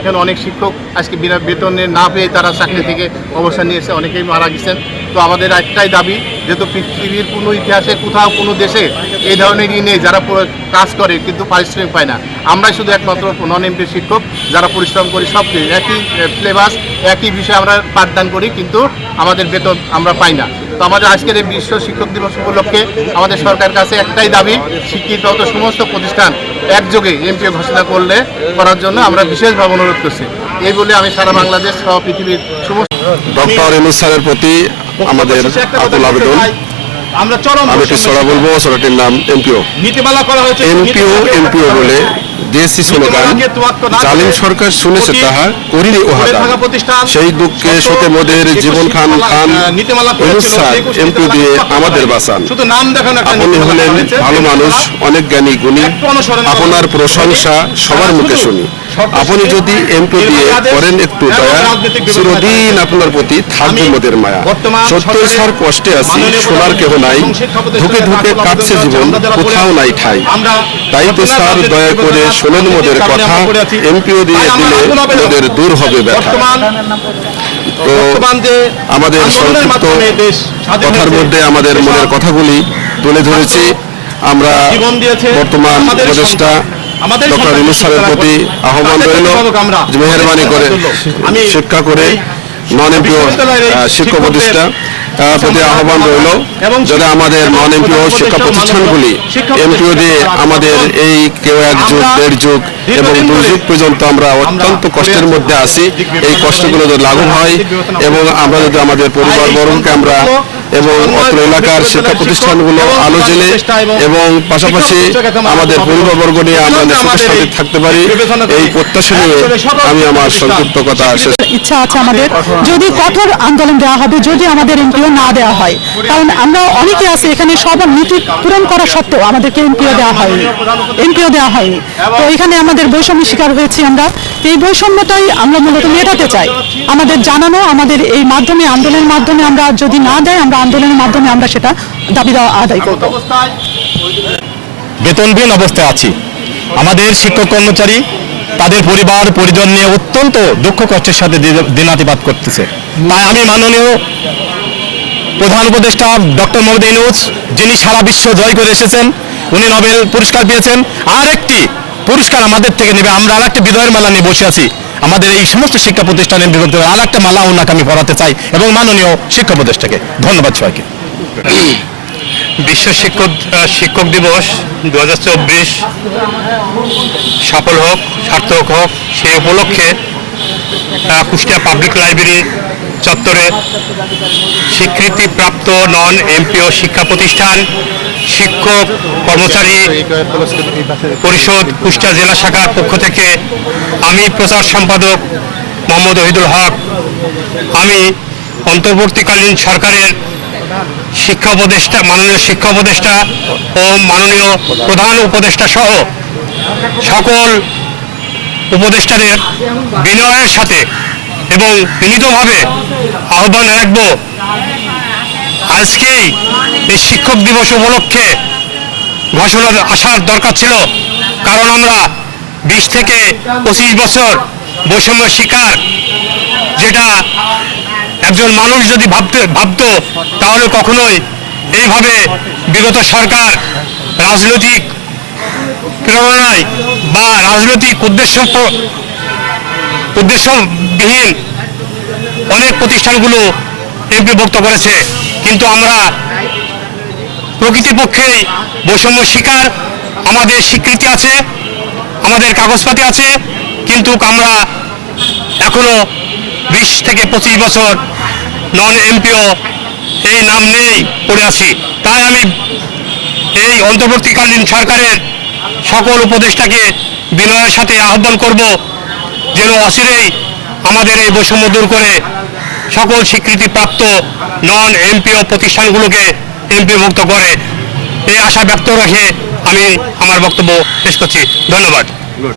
এখানে অনেক শিক্ষক আজকে বিনা বেতনে না পেয়ে তারা চাকরি থেকে অবসর নিয়েছে, অনেকেই মারা গেছেন। তো আমাদের একটাই দাবি, যেহেতু পৃথিবীর কোনো ইতিহাসে কোথাও কোনো দেশে এই ধরনেরই নেই যারা কাজ করে কিন্তু পারিশ্রমিক পায় না। আমরাই শুধু একমাত্র নন এমপি শিক্ষক যারা পরিশ্রম করি, সব একই সিলেবাস একই বিষয়ে আমরা পাঠদান করি কিন্তু আমাদের বেতন আমরা পাই না। তো আমাদের আজকের এই বিশ্ব শিক্ষক দিবস উপলক্ষে আমাদের সরকারের কাছে একটাই দাবি, শিক্ষিত সমস্ত প্রতিষ্ঠান একযোগে এমপিও ঘোষণা করার জন্য আমরা বিশেষভাবে অনুরোধ করছি। এই বলে আমি সারা বাংলাদেশ সহ পৃথিবীর সমস্ত ডক্টর ইউনূস স্যারের প্রতি আমাদের আকুল আবেদন। আমি একটি ছড়া বলবো, ছড়াটির নাম এমপিও। এমপিও বলে দিয়েছি স্লোগান, জালিম সরকার শুনেছে তাহা করিনি ওহাদা, সেই দুঃখে শোকে মোদের জীবন খান খান ইউনূস স্যার এমপিও দিয়ে আমাদের বাঁচান। আপনি হলেন ভালো মানুষ, অনেক জ্ঞানী গুণী, আপনার প্রশংসা সবার মুখে শুনি। আপনি যদি এমপি দিয়ে করেন একটু দয়া, চিরদিন আপনার প্রতি থাকবে মোদের মায়া। সত্যই স্যার কষ্টে আছি, শোনার কেহ নাই, ধুকে ধুকে কাটছে জীবন, কোথাও নাই ঠাই। তাই তো স্যার দয়া করে শোনেন মোদের কথা, এমপিও দিয়ে দিলে মোদের দূর হবে ব্যথা। তো আমাদের সংক্ষিপ্ত কথার মধ্যে আমাদের মনের কথাগুলি তুলে ধরেছি। আমরা বর্তমান উপদেষ্টা ডক্টর ইউনূস স্যারের প্রতি আহ্বান রইল, মেহরবানি করে শিক্ষা করে নন এমপিও শিক্ষা প্রতিষ্ঠান প্রতি আহ্বান রইল, যাতে আমাদের নন এমপিও শিক্ষা প্রতিষ্ঠানগুলি এমপিও দিয়ে আমাদের এই কেউ এক যুগ দেড় যুগ এবং 2 যুগ পর্যন্ত আমরা অত্যন্ত কষ্টের মধ্যে আছি, এই কষ্টগুলো যদি লাঘব হয় এবং আমরা যদি আমাদের পরিবারবর্গকে আমরা এবং অত্র এলাকার শিক্ষা প্রতিষ্ঠানগুলো আলো জেলে এবং পাশাপাশি আমাদের পরিবারবর্গ নিয়ে আমরা সুখে শান্তিতে থাকতে পারি, এই প্রত্যাশা নিয়ে আমি আমার সংক্ষিপ্ত কথা শেষ। ইচ্ছা আছে আমাদের, যদি কঠোর আন্দোলন দেওয়া হবে, যদি আমাদের এমপিও না দেওয়া হয়, কারণ আমরা অনেকে আছে এখানে সবার নীতি পূরণ করা সত্ত্বেও আমাদেরকে এমপিও দেওয়া হয়নি। তো এখানে আমাদের বৈষম্য শিকার হয়েছি আমরা, এই বৈষম্যটাই আমরা মূলত মেটাতে চাই। আমাদের জানানো, আমাদের এই মাধ্যমে আন্দোলনের মাধ্যমে আমরা যদি না দেয়, আমরা আন্দোলনের মাধ্যমে আমরা সেটা দাবি দেওয়া আদায় করব। বেতনবিহীন অবস্থায় আছি, আমাদের শিক্ষক কর্মচারী তাদের পরিবার পরিজন নিয়ে অত্যন্ত দুঃখ কষ্টের সাথে দিনাতিপাত করতেছে। তাই আমি মাননীয় প্রধান উপদেষ্টা ডক্টর মোহাম্মদ ইউনূস, যিনি সারা বিশ্ব জয় করে এসেছেন, উনি নোবেল পুরস্কার পেয়েছেন, আর একটি পুরস্কার আমাদের থেকে নেবে। আমরা আর একটা বিজয়ের মালা নিয়ে বসে আছি, আমাদের এই সমস্ত শিক্ষা প্রতিষ্ঠানের বিরুদ্ধে আর একটা মালা ওনাকে আমি পড়াতে চাই এবং মাননীয় শিক্ষা উপদেষ্টাকে ধন্যবাদ সবাইকে। বিশ্ব শিক্ষক দিবস 2024 সফল হোক, সার্থক হোক, সেই উপলক্ষে কুষ্টিয়া পাবলিক লাইব্রেরি চত্বরে স্বীকৃতিপ্রাপ্ত নন এমপিও শিক্ষা প্রতিষ্ঠান শিক্ষক কর্মচারী পরিষদ কুষ্টিয়া জেলা শাখার পক্ষ থেকে আমি প্রচার সম্পাদক মোহাম্মদ ওহিদুল হক, আমি অন্তর্বর্তীকালীন সরকারের শিক্ষা উপদেষ্টা, মাননীয় শিক্ষা উপদেষ্টা ও মাননীয় প্রধান উপদেষ্টা সহ সকল উপদেষ্টাদের বিনয়ের সাথে এবং বিনীতভাবে আহ্বান রাখব, আজকেই এই শিক্ষক দিবস উপলক্ষে ঘোষণা আসার দরকার ছিল। কারণ আমরা 20 থেকে 25 বছর বৈষম্য শিকার, যেটা একজন মানুষ যদি ভাবতো তাহলে কখনোই এইভাবে বিগত সরকার রাজনৈতিক প্রেরণায় বা রাজনৈতিক উদ্দেশ্যবিহীন অনেক প্রতিষ্ঠানগুলো এমপিভুক্ত করেছে, কিন্তু আমরা প্রকৃতপক্ষেই বৈষম্য শিকার, আমাদের স্বীকৃতি আছে, আমাদের কাগজপাতি আছে, কিন্তু আমরা এখনো 20 থেকে 25 বছর নন এমপিও এই নাম নিয়েই পড়ে আছি। তাই আমি এই অন্তর্বর্তীকালীন সরকারের সকল উপদেষ্টাকে বিনয়ের সাথে আহ্বান করব, যেন অচিরেই আমাদের এই বৈষম্য দূর করে সকল স্বীকৃতিপ্রাপ্ত নন এমপিও প্রতিষ্ঠানগুলোকে এমপিভুক্ত করে, এই আশা ব্যক্ত রেখে আমি আমার বক্তব্য শেষ করছি। ধন্যবাদ।